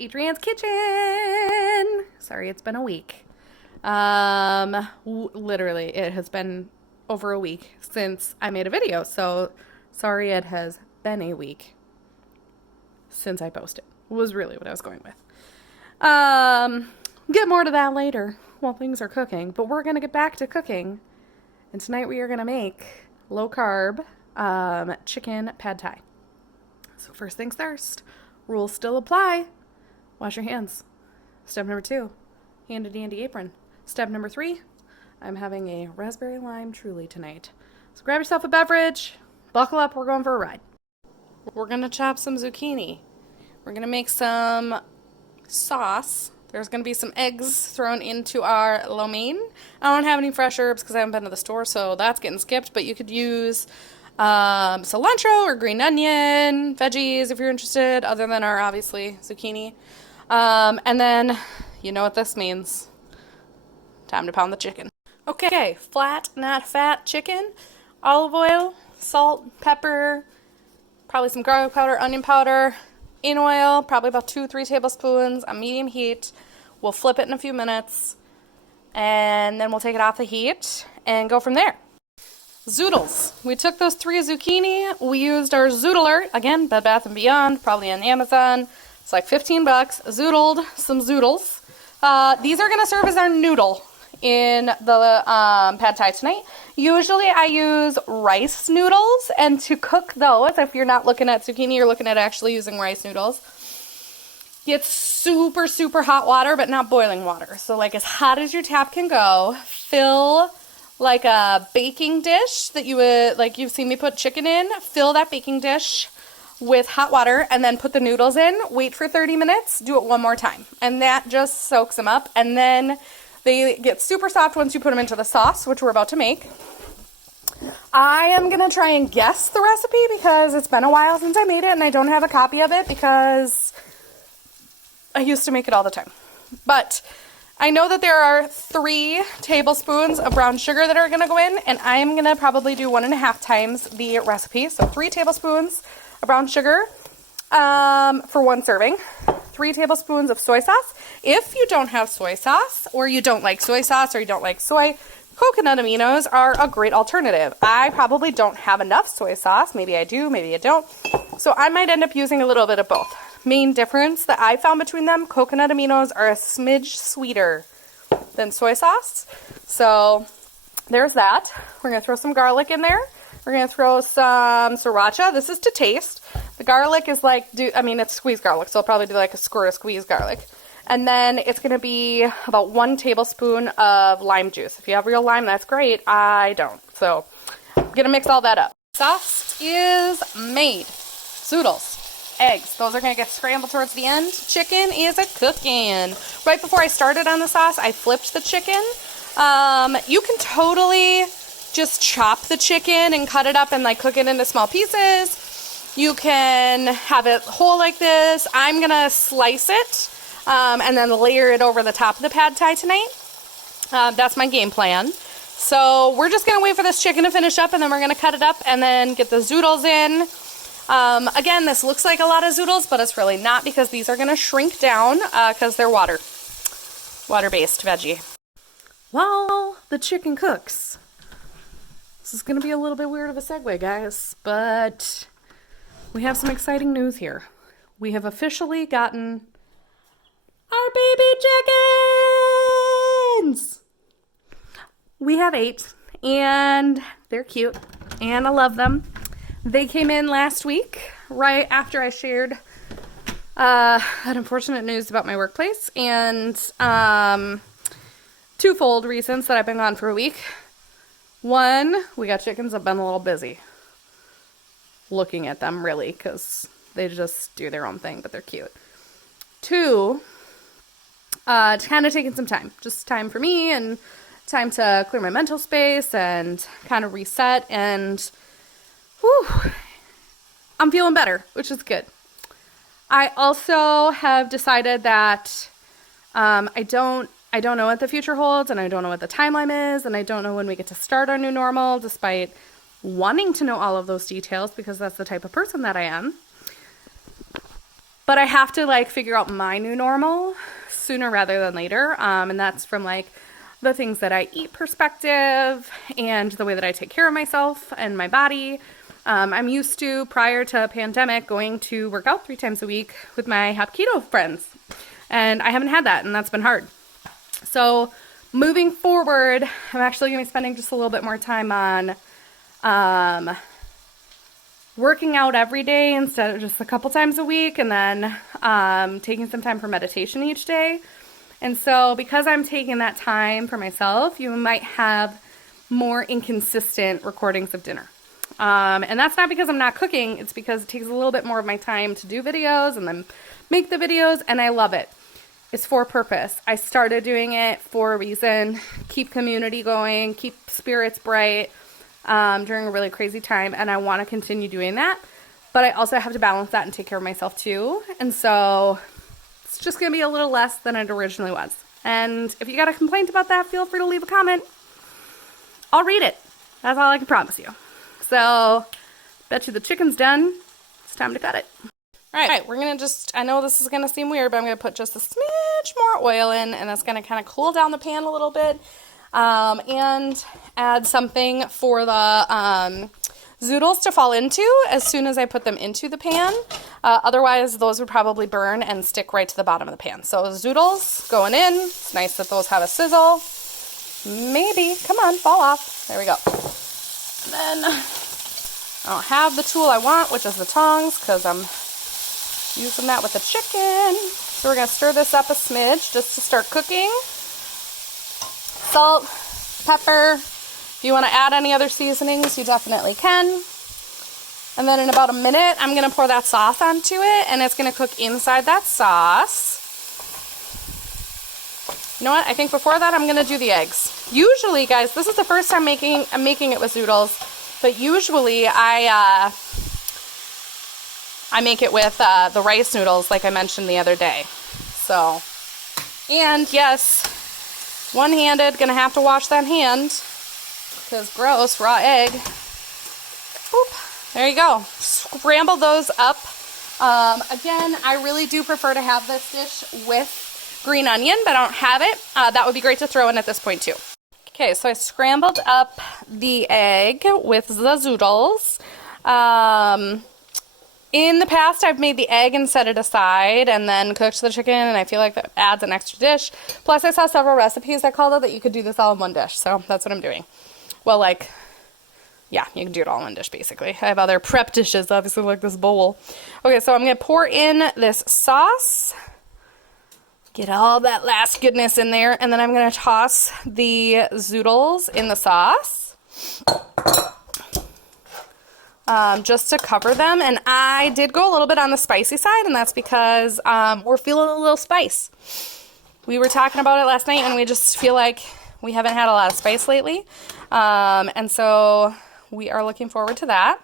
Adrianne's kitchen. Sorry, it's been a week. Literally, it has been over a week since I made a video. So sorry, it has been a week since I posted. Was really what I was going with. Get more to that later while things are cooking. But we're gonna get back to cooking, and tonight we are gonna make low carb chicken pad thai. So first things first, rules still apply. Wash your hands. Step number 2, handy dandy apron. Step number 3, I'm having a raspberry lime truly tonight. So grab yourself a beverage, buckle up, we're going for a ride. We're gonna chop some zucchini. We're gonna make some sauce. There's gonna be some eggs thrown into our lo mein. I don't have any fresh herbs because I haven't been to the store, so that's getting skipped, but you could use cilantro or green onion, veggies if you're interested, other than our obviously zucchini. And then you know what this means. Time to pound the chicken. Okay, flat, not fat chicken, olive oil, salt, pepper, probably some garlic powder, onion powder, in oil, probably about 2-3 tablespoons on medium heat. We'll flip it in a few minutes, and then we'll take it off the heat and go from there. Zoodles. We took those 3 zucchini. We used our Zoodler, again, Bed Bath & Beyond, probably on Amazon. It's like $15. Zoodled some zoodles. These are going to serve as our noodle in the pad thai tonight. Usually I use rice noodles, and to cook those, if you're not looking at zucchini, you're looking at actually using rice noodles. Get super, super hot water, but not boiling water. So like as hot as your tap can go. Fill like a baking dish that you would, like you've seen me put chicken in. Fill that baking dish with hot water and then put the noodles in. Wait for 30 minutes. Do it one more time. And that just soaks them up. And then they get super soft once you put them into the sauce, which we're about to make. I am going to try and guess the recipe because it's been a while since I made it and I don't have a copy of it because I used to make it all the time. But I know that there are 3 tablespoons of brown sugar that are going to go in, and I am going to probably do 1.5 times the recipe. So 3 tablespoons of brown sugar for 1 serving. 3 tablespoons of soy sauce. If you don't have soy sauce, or you don't like soy sauce, or you don't like soy, coconut aminos are a great alternative. I probably don't have enough soy sauce. Maybe I do, maybe I don't. So I might end up using a little bit of both. Main difference that I found between them, coconut aminos are a smidge sweeter than soy sauce. So there's that. We're going to throw some garlic in there. We're going to throw some sriracha. This is to taste. The garlic is like, it's squeezed garlic, so I'll probably do like a squirt of squeezed garlic. And then it's going to be about 1 tablespoon of lime juice. If you have real lime, that's great. I don't. So I'm going to mix all that up. Sauce is made. Zoodles. Eggs. Those are going to get scrambled towards the end. Chicken is a cooking. Right before I started on the sauce, I flipped the chicken. You can totally just chop the chicken and cut it up and like cook it into small pieces. You can have it whole like this. I'm going to slice it and then layer it over the top of the pad thai tonight. That's my game plan. So we're just going to wait for this chicken to finish up, and then we're going to cut it up and then get the zoodles in. Again, this looks like a lot of zoodles, but it's really not because these are going to shrink down because they're water-based veggie. While the chicken cooks, this is going to be a little bit weird of a segue, guys, but we have some exciting news here. We have officially gotten our baby chickens! We have 8, and they're cute, and I love them. They came in last week, right after I shared that unfortunate news about my workplace, and twofold reasons that I've been gone for a week. 1, we got chickens. I've been a little busy looking at them, really, because they just do their own thing, but they're cute. 2, kind of taking some time. Just time for me and time to clear my mental space and kind of reset, and whew, I'm feeling better, which is good. I also have decided that I don't know what the future holds, and I don't know what the timeline is, and I don't know when we get to start our new normal, despite wanting to know all of those details because that's the type of person that I am. But I have to like figure out my new normal sooner rather than later. And that's from like the things that I eat perspective and the way that I take care of myself and my body. I'm used to, prior to pandemic, going to work out 3 times a week with my Hap Keto friends. And I haven't had that, and that's been hard. So moving forward, I'm actually going to be spending just a little bit more time on working out every day instead of just a couple times a week, and then taking some time for meditation each day. And so because I'm taking that time for myself, you might have more inconsistent recordings of dinner. And that's not because I'm not cooking, it's because it takes a little bit more of my time to do videos and then make the videos, and I love it. It's for purpose. I started doing it for a reason. Keep community going, keep spirits bright during a really crazy time, and I want to continue doing that. But I also have to balance that and take care of myself too. And so it's just going to be a little less than it originally was. And if you got a complaint about that, feel free to leave a comment. I'll read it. That's all I can promise you. So, bet you the chicken's done. It's time to cut it. All right, we're going to just, I know this is going to seem weird, but I'm going to put just a smidge more oil in, and that's going to kind of cool down the pan a little bit. And add something for the zoodles to fall into as soon as I put them into the pan. Otherwise, those would probably burn and stick right to the bottom of the pan. So zoodles going in. It's nice that those have a sizzle. Maybe, come on, fall off. There we go. And then I don't have the tool I want, which is the tongs, because I'm using that with the chicken. So we're going to stir this up a smidge just to start cooking. Salt, pepper. If you want to add any other seasonings, you definitely can. And then in about a minute, I'm going to pour that sauce onto it, and it's going to cook inside that sauce. You know what? I think before that, I'm going to do the eggs. Usually, guys, this is the first time I'm making it with zoodles, but usually I make it with the rice noodles, like I mentioned the other day. So, and yes, one-handed, gonna have to wash that hand, because gross, raw egg. Oop, there you go. Scramble those up. Again, I really do prefer to have this dish with green onion, but I don't have it. That would be great to throw in at this point too. Okay, so I scrambled up the egg with the zoodles. In the past, I've made the egg and set it aside and then cooked the chicken, and I feel like that adds an extra dish. Plus, I saw several recipes that called it that you could do this all in one dish, so that's what I'm doing. Well, like, yeah, you can do it all in one dish, basically. I have other prep dishes, obviously, like this bowl. Okay, so I'm going to pour in this sauce. Get all that last goodness in there, and then I'm going to toss the zoodles in the sauce. Just to cover them, and I did go a little bit on the spicy side, and that's because we're feeling a little spice. We were talking about it last night, and we just feel like we haven't had a lot of spice lately, and so we are looking forward to that.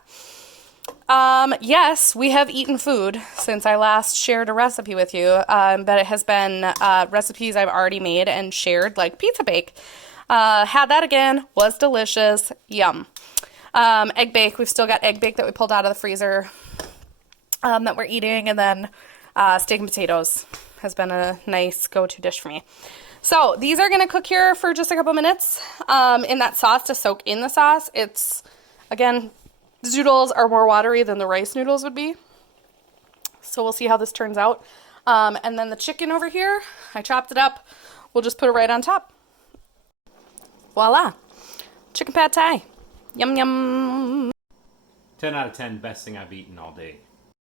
Yes, we have eaten food since I last shared a recipe with you, but it has been recipes I've already made and shared, like pizza bake. Had that again, was delicious, yum. Egg bake, we've still got egg bake that we pulled out of the freezer that we're eating, and then steak and potatoes has been a nice go-to dish for me. So these are going to cook here for just a couple minutes in that sauce to soak in the sauce. It's, again, zoodles are more watery than the rice noodles would be. So we'll see how this turns out. And then the chicken over here, I chopped it up. We'll just put it right on top. Voila. Chicken pad thai. Yum, yum. 10 out of 10, best thing I've eaten all day.